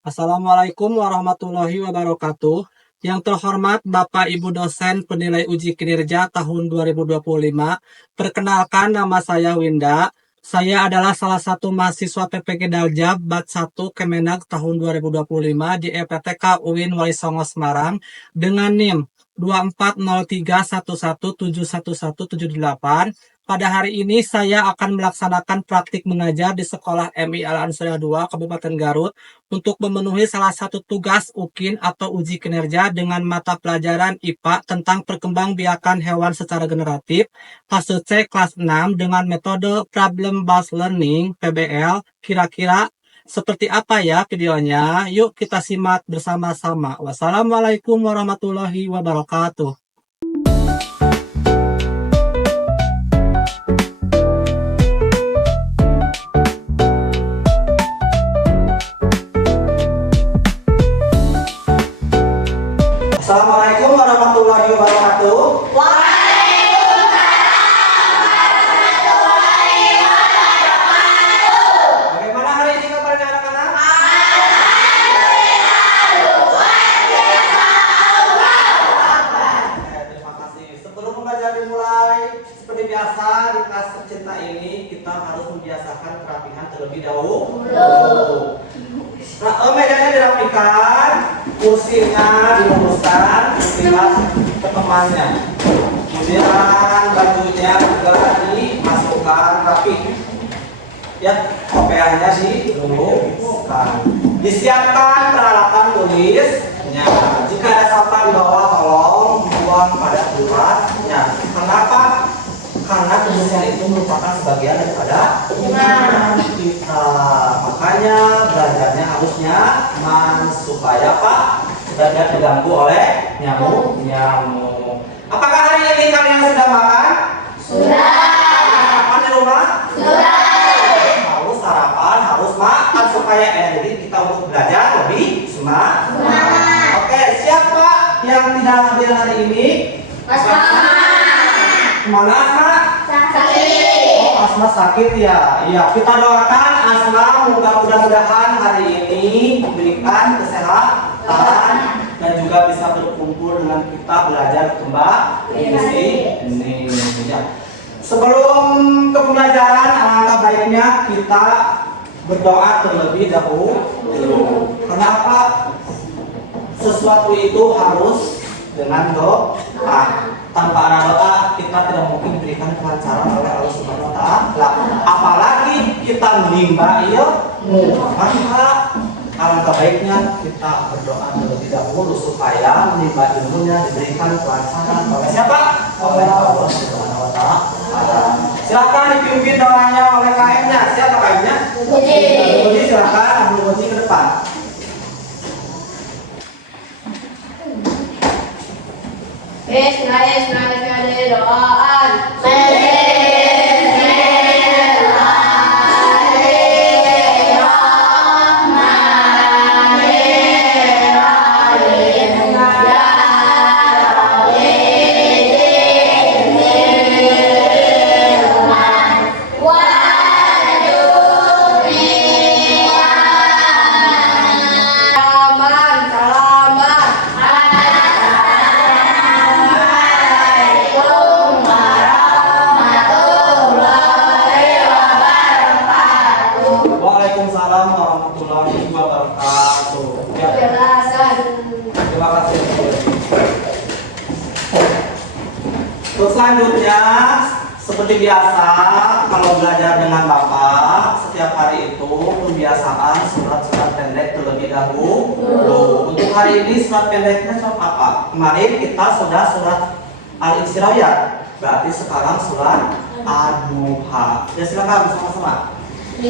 Assalamualaikum warahmatullahi wabarakatuh. Yang terhormat Bapak Ibu dosen penilai uji kinerja tahun 2025. Perkenalkan, nama saya Winda. Saya adalah salah satu mahasiswa PPG Daljab Bat 1 Kemenag tahun 2025 di EPTK UIN Wali Songo Semarang dengan NIM 240311711778. Pada hari ini saya akan melaksanakan praktik mengajar di Sekolah MI Al Ansoriah 2 Kabupaten Garut untuk memenuhi salah satu tugas UKIN atau uji kinerja dengan mata pelajaran IPA tentang perkembangbiakan hewan secara generatif fase C kelas 6 dengan metode Problem Based Learning PBL. Kira-kira seperti apa ya videonya? Yuk kita simak bersama-sama. Wassalamualaikum warahmatullahi wabarakatuh. Assalamualaikum warahmatullahi wabarakatuh. Bagaimana hari ini kabarnya anak-anak? Terima kasih. Sebelum belajar dimulai, seperti biasa di kelas tercinta ini kita harus membiasakan kerapihan terlebih dahulu. Mejanya dirapikan, kursinya diluruskan, tinggal ke temannya. Kemudian bajunya juga dimasukkan rapi. Ya, kopiahnya diluruskan. Disiapkan peralatan tulisnya. Jika ada sampah di bawah, tolong dibuang pada tempatnya. Kenapa? Karena kebersihan itu merupakan sebagian daripada iman kita. Makanya belajarnya harus nyaman supaya Pak tidak diganggu oleh nyamuk. Apakah hari ini kalian sudah makan? Sudah. Sarapan di rumah? Sudah. Harus sarapan, harus makan supaya energi kita untuk belajar lebih semangat. Oke, siapa yang tidak hadir hari ini? Mana Asma? Sakit. Oh, Asma sakit ya. Iya, kita doakan Asma mudah-mudahan hari ini diberikan kesehatan dan juga bisa berkumpul dengan kita belajar kembali di sini. Ya. Sebelum ke pembelajaran, alangkah baiknya kita berdoa terlebih dahulu. Kenapa? Sesuatu itu harus dengan doa. Tanpa ada doa kita tidak mungkin diberikan kelancaran oleh Allah Subhanahu wa Ta'ala. Apalagi kita menimba ilmu. Maka alangkah baiknya kita berdoa terlebih dahulu supaya menimba ilmunya diberikan kelancaran oleh siapa? Oleh Allah Subhanahu wa Ta'ala. Silakan dipimpin doanya oleh KM-nya. Siapa KM-nya? Budi. Silakan Budi ke depan. Bismillahirrahmanirrahim. Doaan. Waalaikumsalam warahmatullahi wabarakatuh. Ya. Terima kasih. Terus selanjutnya, seperti biasa, kalau belajar dengan Bapak, setiap hari itu pembiasaan surat-surat pendek terlebih dahulu. Untuk hari ini surat pendeknya surat apa? Kemarin kita sudah surat Al-Isra ya, berarti sekarang surat Ad-Duha. Ya silakan bersama-sama. Wa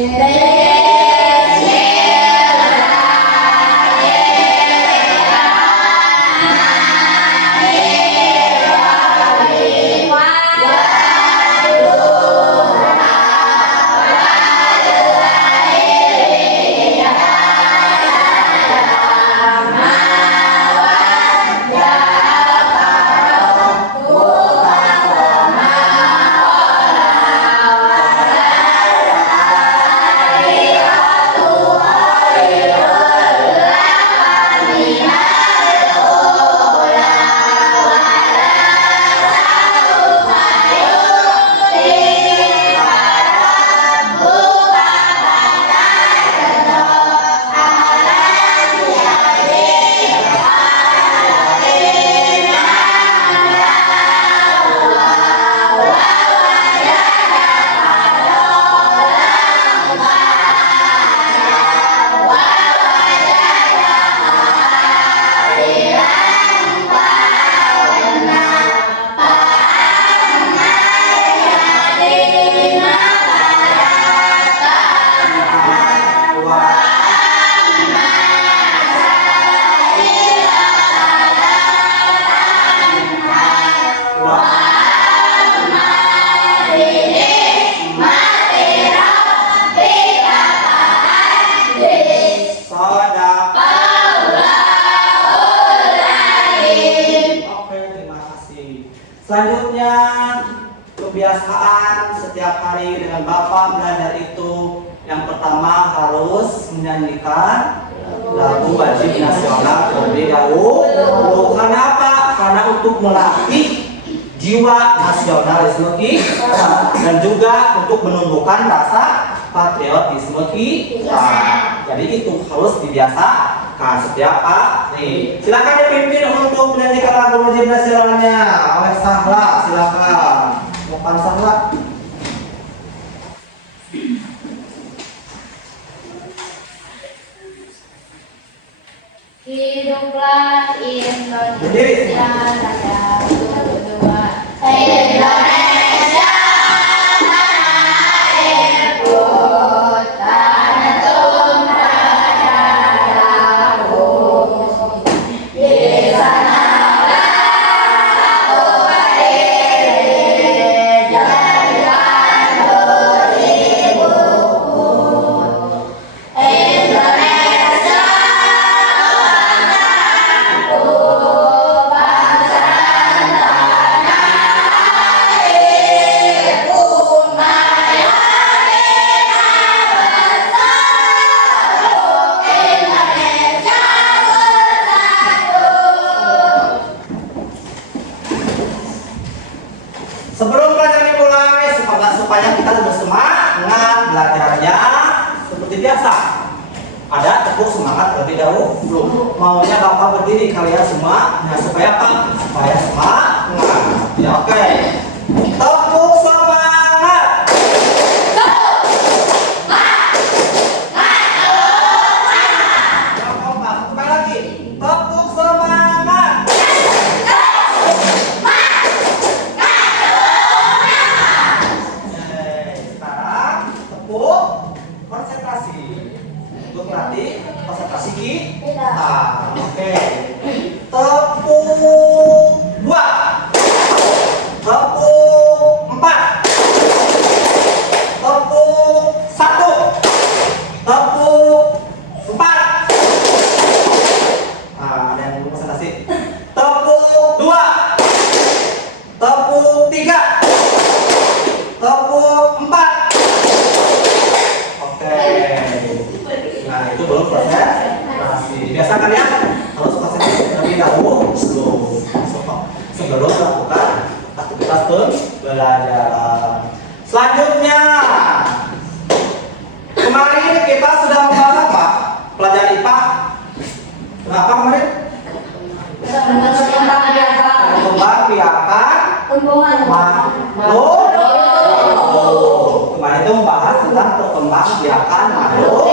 setiap hari dengan Bapak belajar itu yang pertama harus menyanyikan lagu wajib nasional terlebih dahulu. Kenapa? Karena untuk melatih jiwa nasionalisme kita dan juga untuk menumbuhkan rasa patriotisme kita. Jadi itu harus dibiasakan setiap hari. Silakan dipimpin untuk menyanyikan lagu wajib nasionalnya oleh Sahla. Silakan, Bapak Sahla. Hiduplah Indonesia Raya berdua. Indonesia tanah airku, tanah tumpah darahku. Di sanalah aku berdiri, jadikan beribuku. Indonesia Sebelum pelajaran dimulai, supaya kita bersemangat belajarnya seperti biasa. Ada tepuk semangat terlebih dahulu. Maunya Bapak berdiri kalian semua, nah supaya apa? Supaya semangat. Ya oke. Tepuk semangat. Sekali lagi. Tepuk semangat. Sekarang tepuk konsentrasi untuk melatih konsentrasi kita. Oke. Tepuk 2, tepuk 4, tepuk 1, tepuk 4. Nah, ada yang belum konsentrasi. Tepuk 2, tepuk 3, tepuk 4. Oke. Nah, itu belum konsentrasi. Biasakan ya, harus konsentrasi terlebih dahulu sebelum melakukan aktivitas pembelajaran. Selanjutnya, kemarin kita sudah membahas apa? Pelajaran IPA. Kenapa kemarin? Kembang biakan makhluk. Kemarin itu membahas tentang perkembangbiakan makhluk.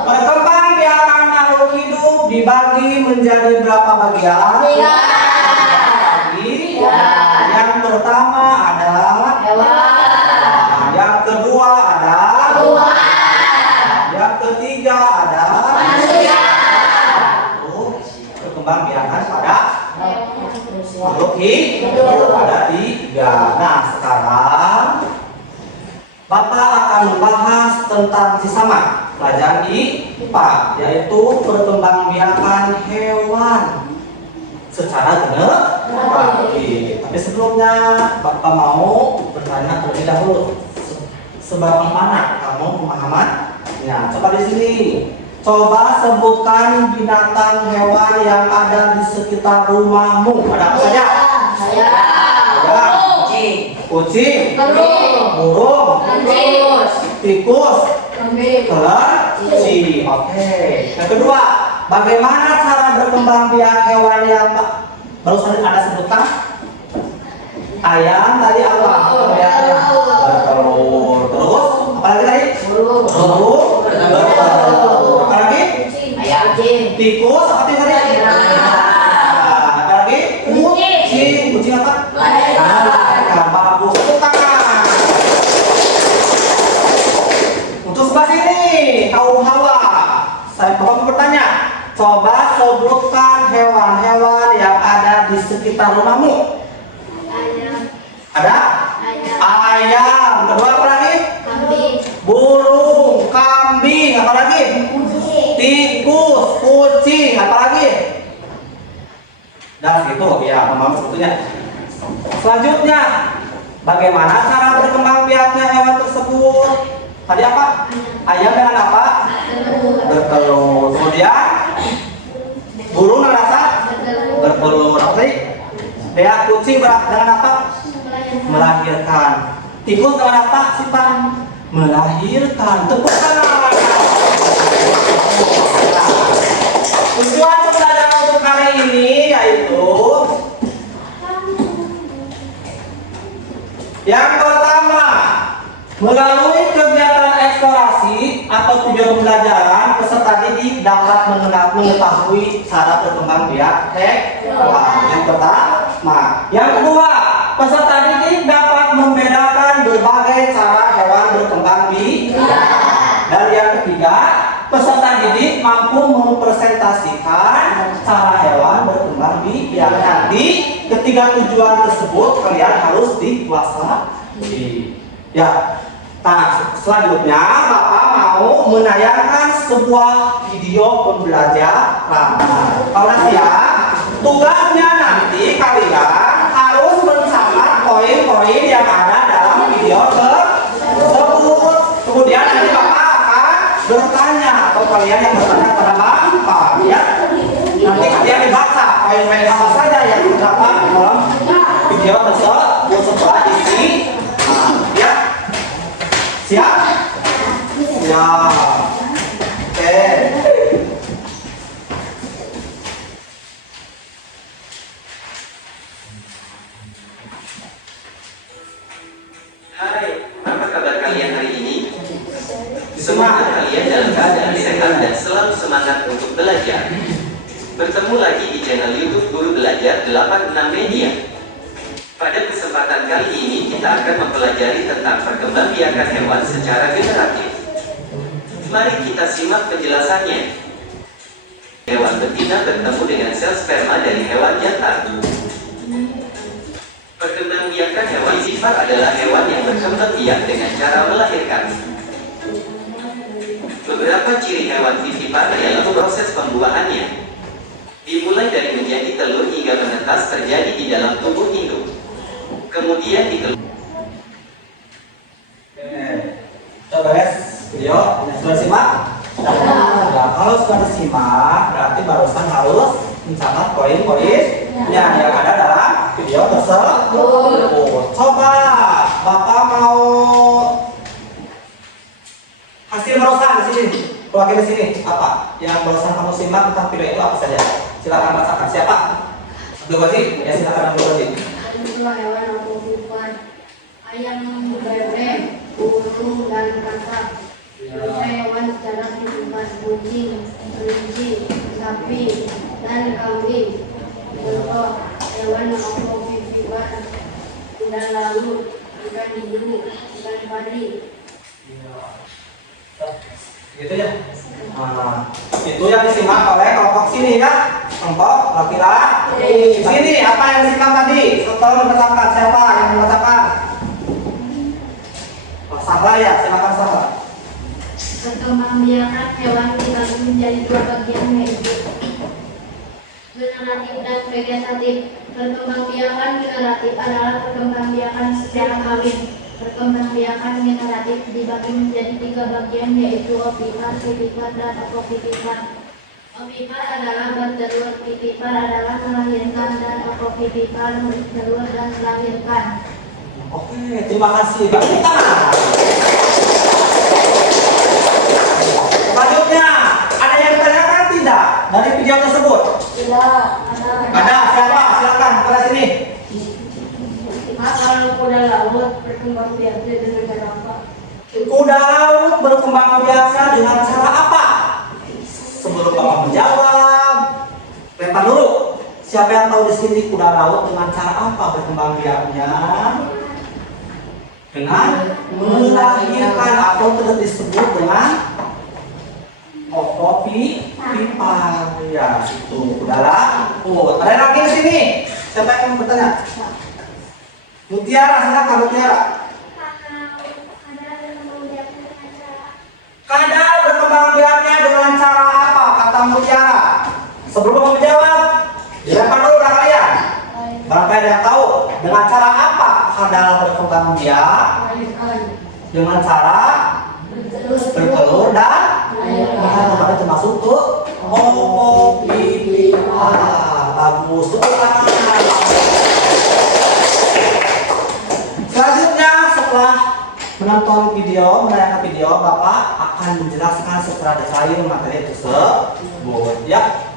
Perkembangbiakan makhluk hidup dibagi menjadi berapa bagian? Yang pertama adalah hewan. Yang kedua adalah yang ketiga adalah manusia. Perkembangbiakan pada makhluk hidup ada 3. Nah, sekarang Bapak akan membahas tentang sesama pelajaran IPA, yaitu perkembangbiakan hewan secara generasi. Tapi sebelumnya Bapak mau bertanya terlebih dahulu, seberapa mana kamu pemahamannya? Coba di sini. Coba sebutkan binatang hewan yang ada di sekitar rumahmu. Ada apa saja? Kucing, burung, tikus, kelinci. Oke. Yang kedua, bagaimana cara berkembang biak hewan yang barusan Anda sebutkan? Ayam tadi apa? Bertelur. Terus apa lagi tadi? Burung. Apa lagi? Tikus. Apa tadi? Apa lagi? Kucing. Kucing apa? Bagus. Untuk sebelah sini, kaum hawa. Saya mau bertanya. Coba sebutkan hewan-hewan yang ada di sekitar rumahmu. Ada? Ayam. Kedua apa lagi? Burung, kambing, apa lagi? Tikus, kucing, apa lagi? Dan itu ya, memang sebetulnya. Selanjutnya, Bagaimana cara berkembang biaknya hewan tersebut? Tadi apa? Ayam dengan apa? Bertelur. Kemudian burung dengan apa? Bertelur. Oke. Dia kucing dengan apa? Melahirkan. Tikus dengan apa sih Pak? Melahirkan. Tepuk tangan. Tujuan pembelajaran untuk kali ini yaitu yang pertama, melalui kegiatan eksplorasi atau tujuan pembelajaran, peserta didik dapat mengetahui cara berkembang biak hewan. Yang pertama. Yang kedua, peserta didik dapat membedakan berbagai cara hewan berkembang biak. Dan yang ketiga, peserta didik mampu mempresentasikan cara hewan berkembang biak. Nanti ketiga tujuan tersebut kalian harus dikuasai. Ya. Nah, selanjutnya Bapak mau menayangkan sebuah video pembelajaran. Kalau siap, tugasnya nanti kalian harus mencatat poin-poin yang ada dalam video tersebut. Kemudian nanti Bapak akan bertanya atau kalian yang bertanya kepada Bapak, ya. Nanti kalian dibaca poin-poin apa saja yang terdapat di dalam video tersebut setelah isi. Ya. Siap? Ya. Oke. Hai, apa kabar kalian hari ini? Semoga kalian dalam keadaan sehat dan selalu semangat untuk belajar. Bertemu lagi di channel YouTube Guru Belajar 86 Media. Pada kesempatan kali ini kita akan mempelajari tentang perkembangbiakan hewan secara generatif. Mari kita simak penjelasannya. Hewan betina bertemu dengan sel sperma dari hewan jantan. Perkembangbiakan hewan sifar adalah hewan yang berkembang biak dengan cara melahirkan. Beberapa ciri hewan vivipar ialah proses pembuahannya. Dimulai dari menjadi telur hingga menetas terjadi di dalam tubuh induk. Kemudian Coba guys, video sudah simak? Ya, kalau sudah disimak, berarti barusan harus mencatat poin-poin yang ada dalam video tersebut. Coba Bapak mau hasil barusan di sini, keluarga di sini apa? Yang barusan kamu simak tentang video itu apa saja? Silakan bacakan. Siapa? Abdul Wajid? Ya silakan Abdul Wajid. Itulah hewan ovovivipar. Ayam, bebek, burung, dan kakak. Hewan secara vivipar, kucing, kelinci, sapi, dan kambing. Contoh hewan ovovivipar: kuda laut, ikan hiu, ikan pari. Gitu ya. Nah, itu yang disimak oleh kelompok sini ya. Kelompok laki-laki. Sini apa yang disimak tadi? Setelah membacakan, siapa yang membacakan? Sahra ya, silakan Sahra. Perkembangbiakan hewan dibagi menjadi dua bagian, yaitu generatif dan vegetatif. Perkembangbiakan generatif adalah perkembangbiakan secara kawin. Perkembangbiakan generatif dibagi menjadi tiga bagian, yaitu ovipar, vivipar, dan opovivipar. Ovipar adalah bertelur, vivipar adalah melahirkan, dan opovivipar bertelur dan melahirkan. Oke, terima kasih. Bagi tangan. Selanjutnya, ada yang ditanyakan tidak dari video tersebut? Tidak, Ada, siapa? Silakan ke sini. Kalau kuda laut berkembang biak dengan cara apa? Kuda laut berkembang biasa dengan cara apa? Sebelum Bapak menjawab, lempar dulu. Siapa yang tahu di sini kuda laut dengan cara apa berkembang biaknya? Dengan melahirkan atau disebut dengan ovovivipar. Ya, itu kuda laut. Ada lagi di sini? Siapa yang mau bertanya? Mutiara, silakan Mutiara. Kadal berkembang biaknya dengan cara apa? Kata Mutiara. Sebelum kamu menjawab, dilempar dulu pada kalian. Barangkali ada yang tahu dengan cara apa kadal berkembang berkembang biak dengan cara bertelur dan kemarin termasuk ke opipita. Bagus, tepuk tangan. Selanjutnya setelah menonton video, menayangkan video, Bapak akan menjelaskan secara detail materi tersebut. Ya.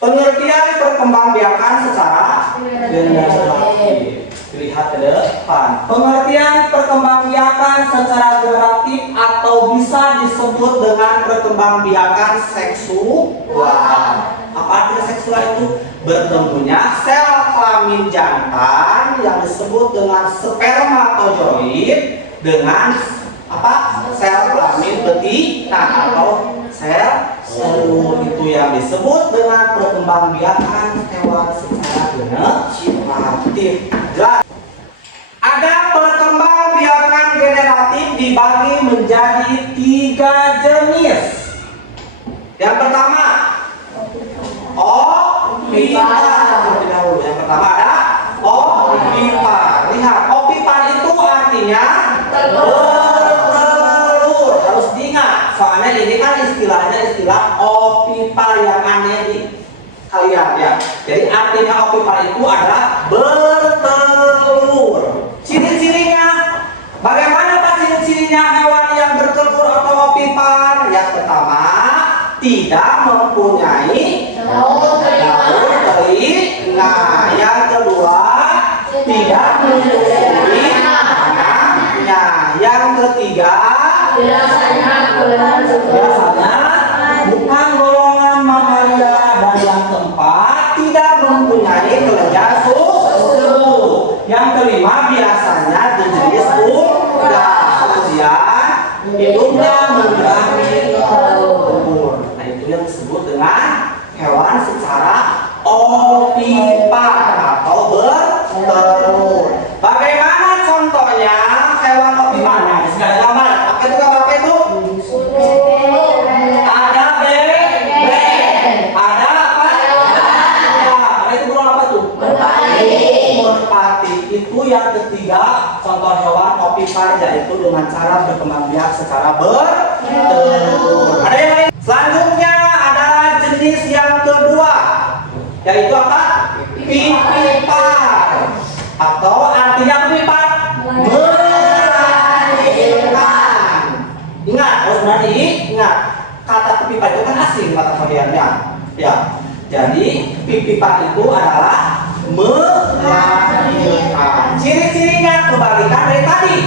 Pengertian perkembangbiakan secara generatif. Lihat ke depan. Pengertian perkembangbiakan secara generatif atau bisa disebut dengan perkembangbiakan seksual. Apa artinya seksual itu? Bertemunya sel kelamin jantan yang disebut dengan spermatozoid dengan sel kelamin betina atau sel telur, itu yang disebut dengan perkembangbiakan hewan secara generatif. Jelas. Ada perkembangbiakan generatif dibagi menjadi 3 jenis. Yang pertama, opipar. Yang pertama ada opipar. Lihat, opipar itu artinya bertelur. Harus diingat, soalnya ini kan istilahnya istilah opipar yang aneh nih kalian ya. Jadi artinya opipar itu adalah bertelur. Ciri-cirinya, bagaimana Pak ciri-cirinya hewan yang bertelur atau opipar? Yang pertama, tidak mempunyai daun telinga. Yang kedua, tidak menyusui anaknya. Yang ketiga, biasanya bukan golongan mamalia. Dan yang keempat, tidak mempunyai kelenjar susu. Yang kelima, biasanya berjenis unggas. Kemudian hidungnya menjadi telur. Nah, itu yang disebut dengan hewan secara opipar atau bertelur. Bagaimana contohnya hewan opipar? Nah, di sini ada gambar. Apa itu gambar apa itu? Ada bebek. Ada apa? Ada itu burung apa itu? Merpati. Itu yang ketiga contoh hewan opipar, yaitu dengan cara berkembang biak secara bertelur. Ada yang lain? Selanjutnya ada jenis yang kedua, yaitu apa? Pipipar. Atau artinya pipipar melahirkan. Ingat, harus berani ingat. Kata pipipar itu kan asing kata kaliannya. Ya. Jadi pipipar itu adalah melahirkan. Ciri-cirinya kebalikan dari tadi.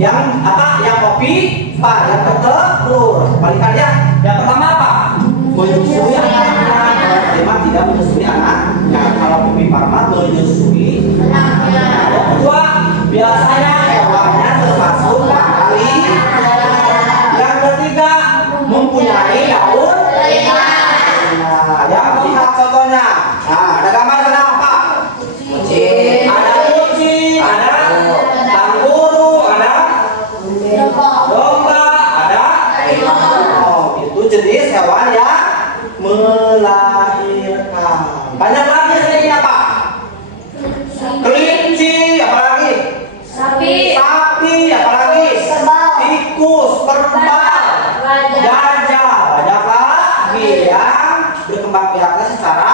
Yang apa? Yang opipar, yang bertelur. Kebalikannya. Yang pertama apa? Menyusui anaknya. Memang tidak menyusui anaknya. Kalau opipar mah menyusui anaknya. Yang kedua, biasanya hewannya termasuk kali. Yang ketiga, mempunyai daun telinga. Nah, yang lihat contohnya. Nah, ada gambar tentang apa? Kucing. Ada kucing, ada kanguru, ada domba, ada itu jenis hewan yang melahirkan. Banyak lagi selain apa? Kelinci, apalagi? Sapi, apalagi? Tikus, kerbau, gajah. Banyak lagi yang berkembang biaknya secara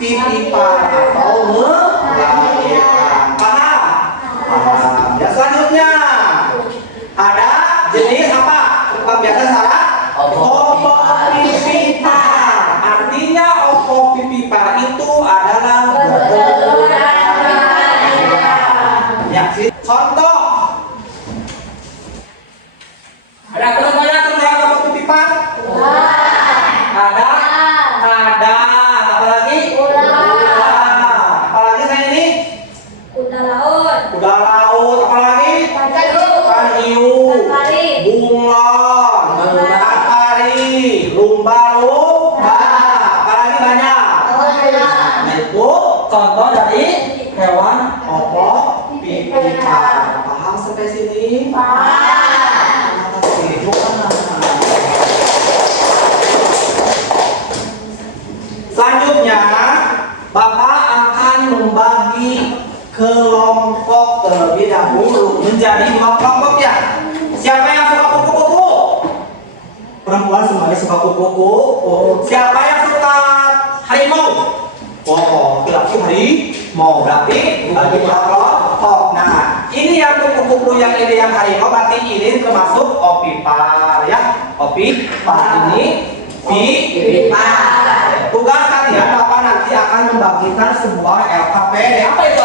pipipar atau melahirkan. Paham? Paham. Yang selanjutnya ada jenis apa? Berkembang biaknya secara opopipipar. Artinya opopipipar itu adalah bertelur. Ya, contoh. Ada contohnya tentang opopipipar? Ada. Apalagi? Apalagi saya ini? Kuda laut. Apalagi? Ikan hiu. Bunglon. Matahari. Lumba-lumba. Apalagi banyak? Nah, itu contoh dari hewan opopipipar. Paham sampai sini? Selanjutnya, Bapak akan membagi kelompok terlebih dahulu menjadi 2 kelompok ya. Siapa yang suka kupu-kupu? Perempuan semuanya suka kupu-kupu. Siapa yang suka harimau? Oh, laki harimau berarti bagi 2 kelompok. Nah, ini yang kupu-kupu yang ini yang harimau berarti ini termasuk opipar ya. Opipar ini opipar. Tugas kalian Bapak nanti akan membagikan sebuah LKPD. Apa itu?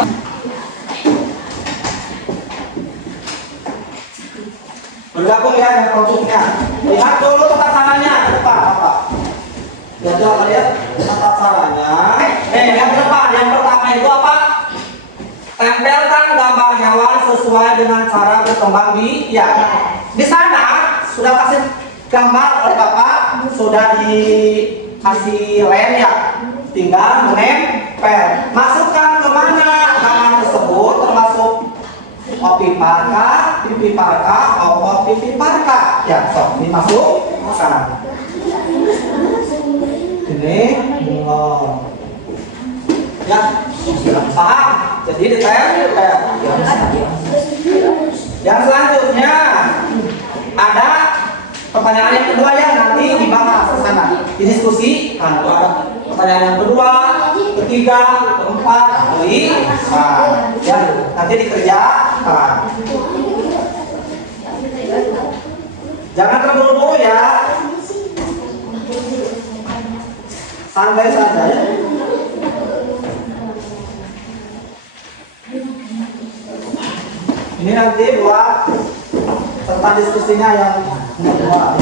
Bergabung ya dengan kelompoknya. Lihat dulu tata caranya, depan apa? Lihat coba lihat tata caranya. Yang depan, yang pertama itu apa? Tempelkan gambar hewan sesuai dengan cara berkembang biak. Di sana sudah kasih gambar oleh Bapak, sudah dikasih lem ya. Tinggal menempel. Masukkan kemana gambar tersebut termasuk opiparka, pipiparka, opipiparka. Ya, sok ini masuk sana. Ini mulai. Ya, paham? Jadi detail. Yang selanjutnya ada pertanyaan yang kedua yang nanti dibahas ke sana, didiskusi. Nah, ada pertanyaan yang kedua, ketiga, keempat, kelima. Ya, nanti dikerjakan. Jangan terburu-buru ya. Santai saja ya. Ini nanti buat serta diskusinya yang kedua.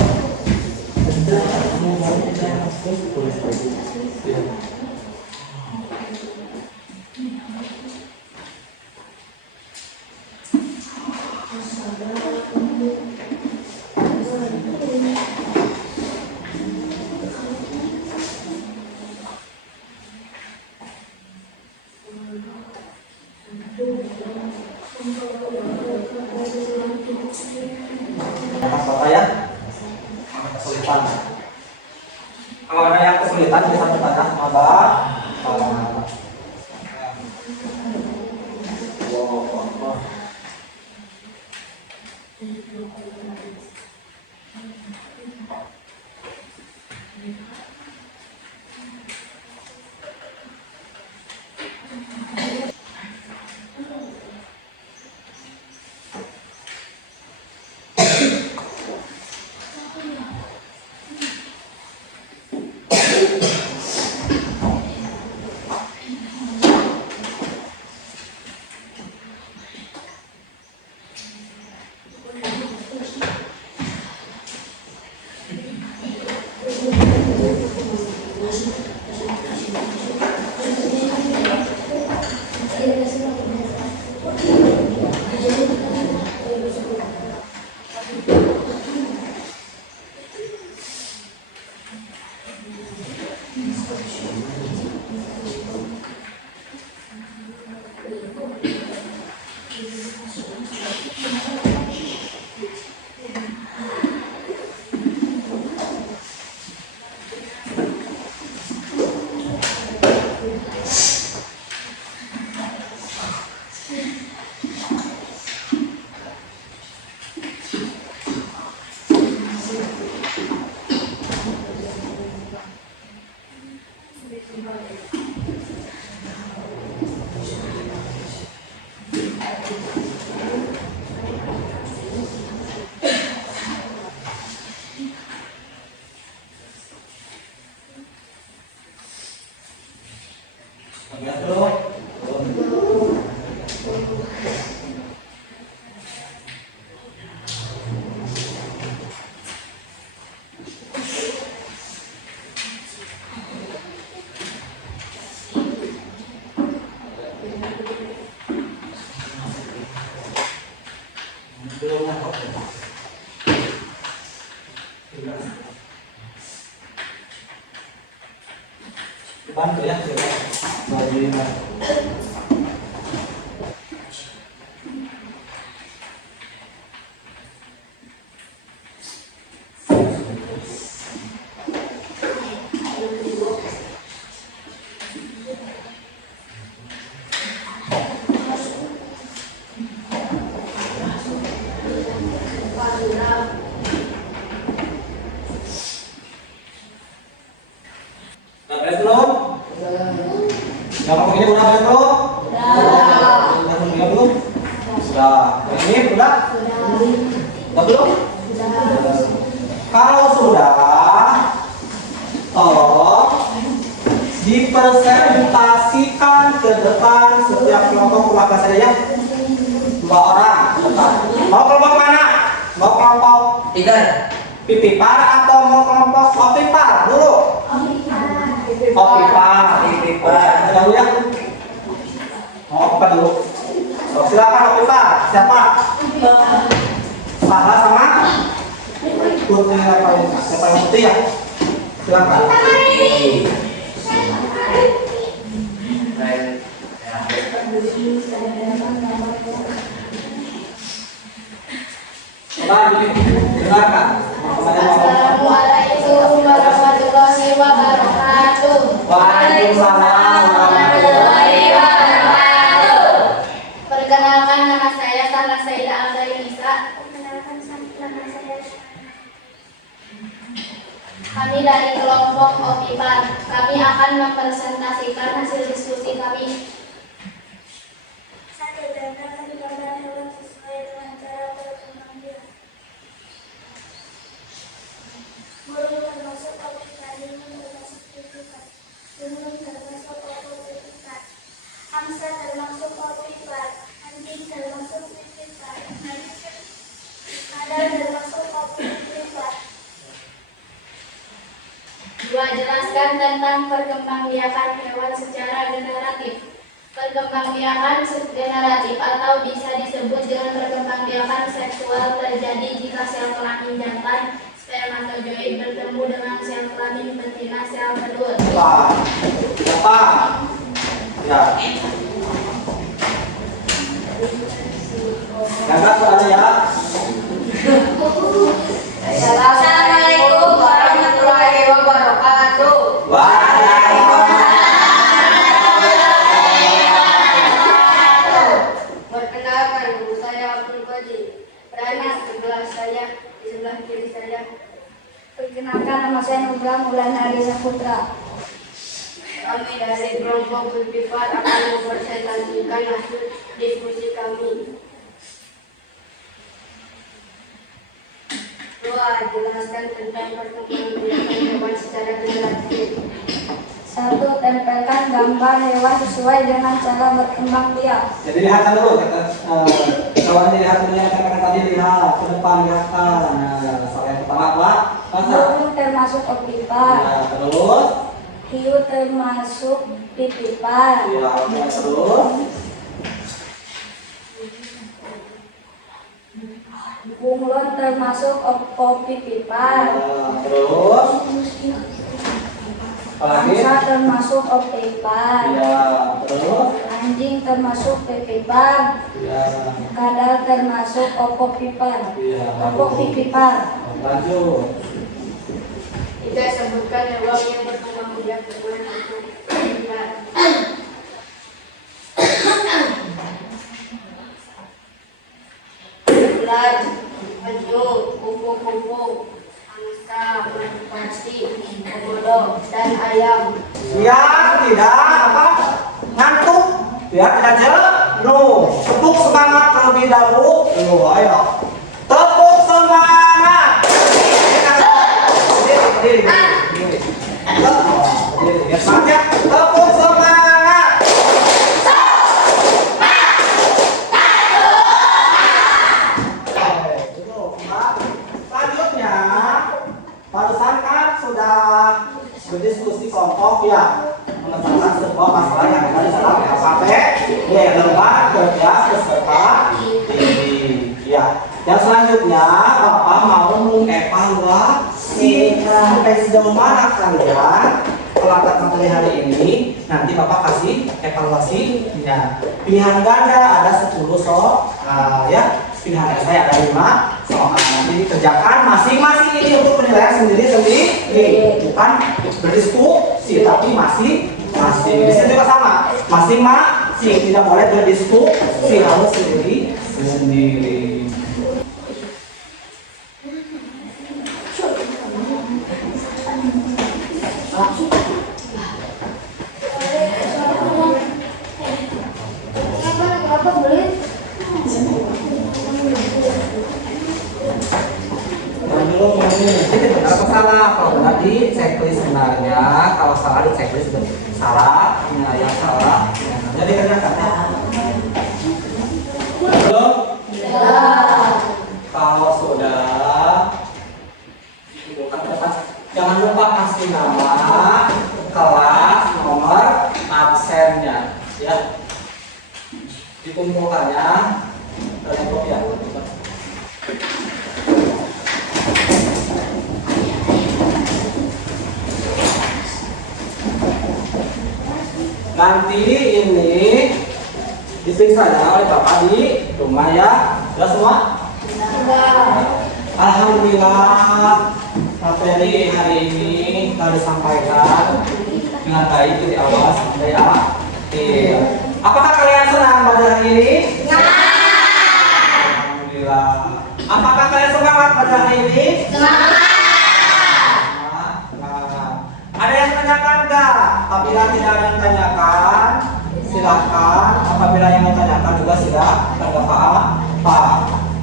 Bapak ya, kesulitan. Kalau ada yang kesulitan bisa bertanya sama Bapak. Bantu ya, ini udah belum? Sudah semuanya belum? Sudah. Ini udah? Udah belum? Kalau sudah, tolong dipresentasikan ke depan setiap kelompok rumah kelas saja ya. 2 orang depan. Mau kelompok mana? Mau kelompok pipipar atau mau kelompok opipar dulu? Opipar. Dulu ya. Mau opipar dulu. Oh, silakan opipar. Siapa? Salah sama? Putri siapa yang putih ya? Silakan. Dengarkan. Assalamualaikum warahmatullahi wabarakatuh. Waalaikumsalam warahmatullahi wabarakatuh. Perkenalkan, nama saya Sarah Saida Aldainisa. Kami dari kelompok OPIPAR. Kami akan mempresentasikan hasil diskusi kami. Burung termasuk OPIPAR, termasuk pipipar. Burung termasuk OPIPAR. Angsa termasuk OPIPAR. Anjing termasuk pipipar. Kadal termasuk OPIPAR. 2. Jelaskan tentang perkembangbiakan hewan secara generatif. Perkembangbiakan generatif atau bisa disebut dengan perkembangbiakan seksual terjadi jika sel kelamin jantan spermatozoid bertemu dengan sel kelamin betina sel telur. Siapa? Ya. Jaga suaranya ya. Assalamualaikum warahmatullahi wabarakatuh. Perkenalkan, saya Abdul Qadir. Berada sebelah saya, di sebelah kiri saya. Perkenalkan, nama saya Nubra Mulanari Saputra. Kami dari kelompok Pipipar akan mempresentasikan hasil diskusi kami. 2. Jelaskan tentang perkembangbiakan hewan secara generatif. 1. Tempelkan gambar hewan sesuai dengan cara berkembang biak. Jadi lihatkan dulu, kawan dilihat dulu yang katakan tadi, lihat ke depan, lihatkan. Nah, soal yang pertama apa? Burung termasuk opipar. Nah, terus. Hiu termasuk pipipar. Ya, terus. Bunglon termasuk opipipar. Nah, terus. Apalagi? Angsa termasuk opipar. Ya, terus. Anjing termasuk pipipar. Ya, Kadal termasuk opopipar. ya. Opopipipar. Lanjut. 3. Sebutkan hewan yang berkembang biak dengan opipar. Ular, penyu, kupu-kupu, angsa, merpati, komodo, dan ayam. Biar tidak apa ngantuk, biar tidak jenuh. Tepuk semangat terlebih dahulu. Ayo. Tepuk semangat. Berdiri. Biar semangat ya. Tepuk semangat. Selanjutnya, barusan kan sudah berdiskusi kelompok ya, memecahkan sebuah masalah yang ada di dalam alfabet, yaitu lembar, kerja, peserta, tinggi. Ya. Dan selanjutnya, Bapak mau mengevaluasi sampai sejauh mana kalian pelatihan materi hari ini. Nanti Bapak kasih evaluasi. Ya. Pilihan ganda ada 10 soal, ya. Pilihan saya ada 5 soal. Nanti dikerjakan masing-masing ini untuk penilaian sendiri-sendiri, bukan berdiskusi, tapi masing-masing. Di sini juga sama, masing-masing, tidak boleh berdiskusi, harus sendiri-sendiri. Ini benar atau salah? Kalau benar di checklist sebenarnya, kalau salah di checklist salah. Ini yang salah. Jadi kerjakan. Belum? Kalau sudah, jangan lupa kasih nama, kelas, nomor absennya, ya. Dikumpulkannya dari kopian. Nanti ini diperiksa oleh Bapak di rumah ya. Sudah semua? Alhamdulillah materi hari ini telah disampaikan dengan baik di awal sampai akhir. Apakah kalian senang pada hari ini? Alhamdulillah. Apakah kalian semangat pada hari ini? Semangat. Ada yang tanyakan enggak? Apabila tidak ada yang tanyakan, silakan. Apabila yang tanyakan juga silakan. Tidak apa-apa.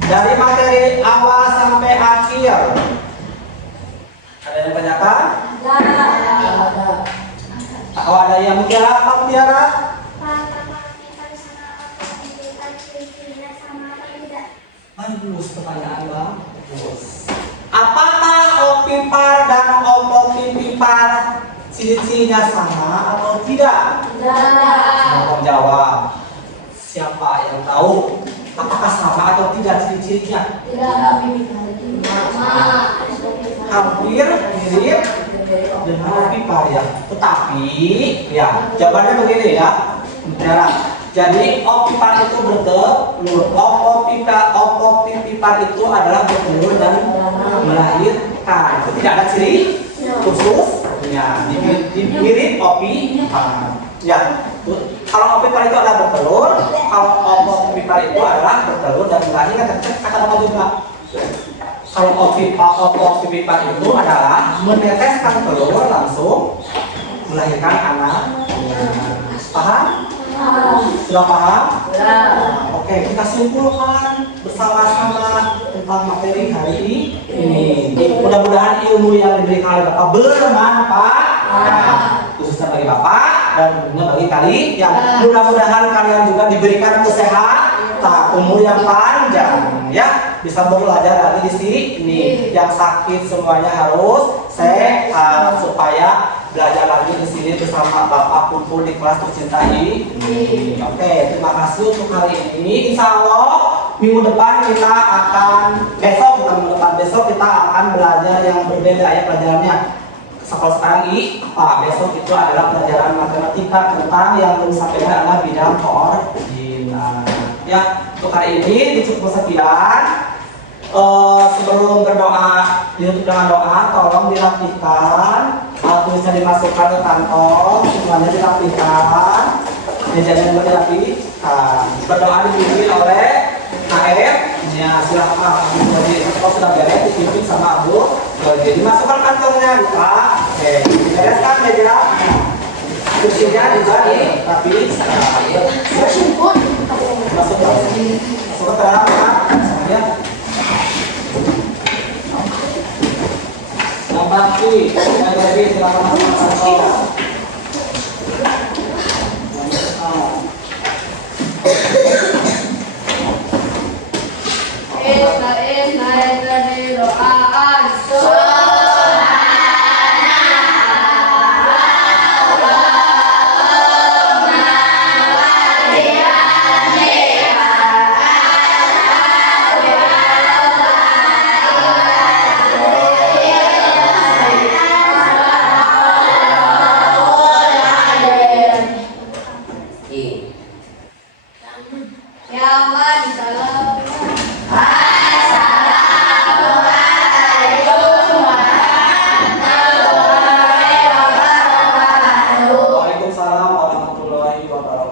Dari materi awal sampai akhir, ada yang tanyakan? Kalau ada yang mutiara, apa mutiara? Bagus pertanyaan bang. Apakah opipar dan opopipipar ciri-cirinya sama atau tidak? Tidak. Jawab. Siapa yang tahu? Apakah sama atau tidak ciri-cirinya? Hampir mirip dengan opipar ya. Tetapi ya jawabannya begini ya. Jadi opipar itu bertelur, opopipipar itu adalah bertelur dan melahirkan. Itu tidak ada ciri khususnya. Mirip opipar. Ya, kalau opipar itu adalah bertelur, kalau opopipar itu adalah bertelur dan melahirkan. Kata apa juga? Kalau opopipar itu adalah meneteskan telur langsung melahirkan anak. Paham? Sudah paham? Oke, kita simpulkan bersama-sama tentang materi hari ini. Mudah-mudahan ilmu yang diberikan oleh Bapak bermanfaat, khususnya bagi Bapak dan tentunya bagi kalian. Mudah-mudahan kalian juga diberikan kesehatan, umur yang panjang, ya, bisa belajar lagi di sini. Yang sakit semuanya harus sehat supaya belajar lagi di sini bersama Bapak kumpul di kelas tercinta ini. Oke, terima kasih untuk hari ini. Insya Allah minggu depan kita akan besok kita akan belajar yang berbeda ya pelajarannya. Kalau sekarang besok itu adalah pelajaran matematika tentang yang belum sampai adalah bidang koordinat. Ya, untuk hari ini cukup sekian. Sebelum berdoa, ditutup dengan doa, tolong dirapihkan, tulisnya dimasukkan ke kantong, semuanya dirapihkan, mejanya juga dirapihkan. Berdoa dipimpin oleh KF, ya silahkan. Jadi kalau sudah beres dipimpin sama Abu, jadi dimasukkan kantongnya, buka, dibereskan meja, kursinya juga dirapihin. Masukkan ke dalam, semuanya. Bakti, jadi silakan masuk kantor. Waalaikumsalam warahmatullahi wabarakatuh.